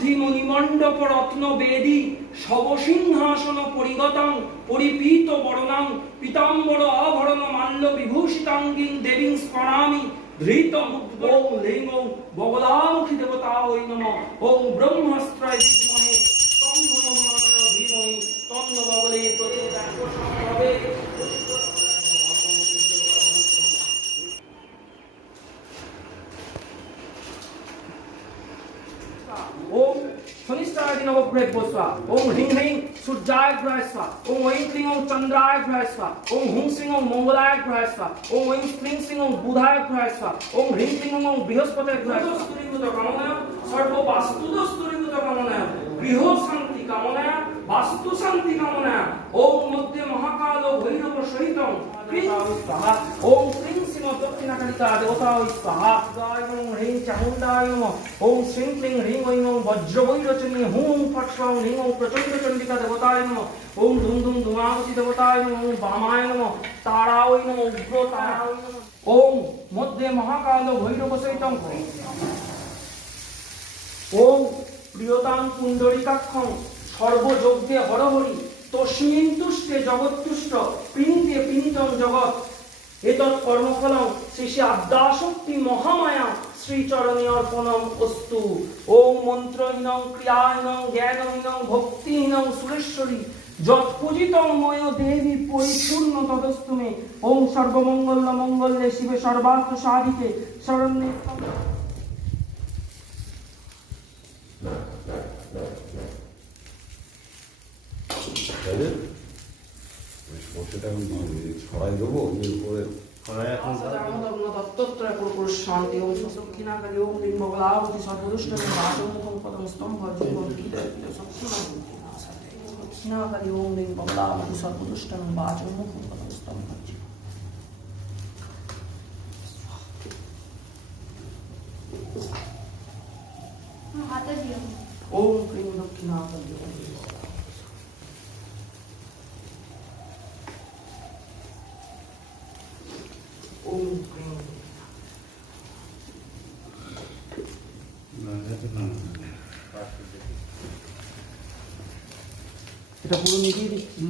শতাব্দী মণিমণ্ডপ রত্ন বেদী শবসিংহাসন পরিগতং পরিপীত বরণং পীতাম্বর আভরণ মাল্য বিভূষিতাঙ্গিং দেবীং স্মরামি ধৃত ওং লিং ওং বগলামুখী দেবতায় নমঃ ওং ব্রহ্মাস্ত্রায় বিদ্মহে তন্মনমানায় ধীমহি তন্ন বগলে প্রচোদয়াৎ সম্ভবে। ओम शनिश्चराय नवग्रह स्वाहा ओम ह्रीं ह्रीं सूर्याय ग्रह स्वाहा ओम ऐं क्लीं ओम चंद्राय ग्रह स्वाहा ओम हुं श्रीं ओम मंगलाय ग्रह स्वाहा ओम ऐं क्लीं श्रीं ओम बुधाय ग्रह स्वाहा ओम ह्रीं क्लीं ओम बृहस्पति ग्रह स्तुतिभूत कामना सर्व वास्तुत स्तुतिभूत कामना गृह शांति कामना वास्तु शांति कामना ओम मध्य महाकाल भैरव सहितं स्वाहा ओम क्लीं श्रीं दक्षिणाकालिका देवताय स्वाहा ओम ह्रीं चामुण्डाय नमः ओम श्रीं क्लीं ह्रीं ऐं ओम वज्रवैरचनी हुं फट् स्वाहा ह्रीं ओम प्रचंड चंडिका देवताय नमः ओम धूम धूम धूमावती देवताय नमः ओम वामाय नमः ताराय नमः उग्र ताराय नमः ओम मध्य महाकाल भैरव सहितं ओम प्रियतां पुंडरीकाक्षं सर्वयज्ञे हरहरि तस्मिन् तुष्टे जगत्तुष्ट प्रीणिते प्रीणितं जगत् एतत् कर्मफलं श्री श्री आद्याशक्ति महामाया श्रीचरणे अर्पणम् अस्तु। ओम मन्त्रहीनं क्रियाहीनं ज्ञानहीनं भक्तिहीनं सुरेश्वरी যৎপূজিতং ময় দেবী পরিপূর্ণ তদস্তু মে। ওম সর্বমঙ্গল মঙ্গলে শিবে সর্বার্থ সাধিকে শরণ্যে। ছড়াই দেবো উপরে শান্তি ওম দক্ষিণাকালী ওম লিং বগলাবতী সর্বদুষ্টং বাচমুখং পদম স্তম্ভ যুগং দক্ষিণাকালী ওম লিং বগলাবতী সর্বদুষ্টং বাচমুখং পদম স্তম্ভ হাতে দিও ওম ক্লীং দক্ষিণাকালী ওম ক্লীং এটা পুরো মিটিয়ে দিচ্ছি।